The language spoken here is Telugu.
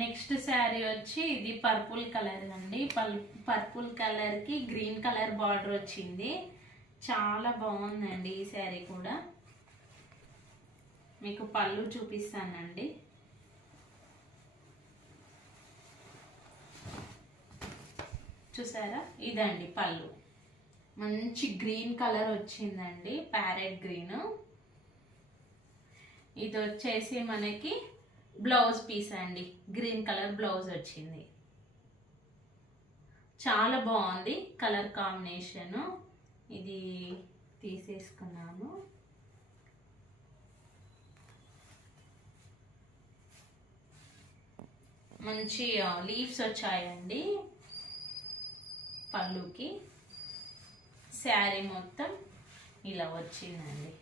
నెక్స్ట్ శారీ వచ్చి ఇది పర్పుల్ కలర్ అండి. పర్పుల్ కలర్కి గ్రీన్ కలర్ బార్డర్ వచ్చింది. చాలా బాగుందండి ఈ శారీ కూడా. మీకు పళ్ళు చూపిస్తానండి. చూసారా, ఇదండి పళ్ళు. మంచి గ్రీన్ కలర్ వచ్చిందండి, ప్యారెట్ గ్రీన్. ఇది వచ్చేసి మనకి బ్లౌజ్ పీస్ అండి, గ్రీన్ కలర్ బ్లౌజ్ వచ్చింది. చాలా బాగుంది కలర్ కాంబినేషను. ఇది తీసేసుకున్నాను. మంచి లీవ్స్ వచ్చాయండి పళ్ళుకి. శారీ మొత్తం ఇలా వచ్చిందండి.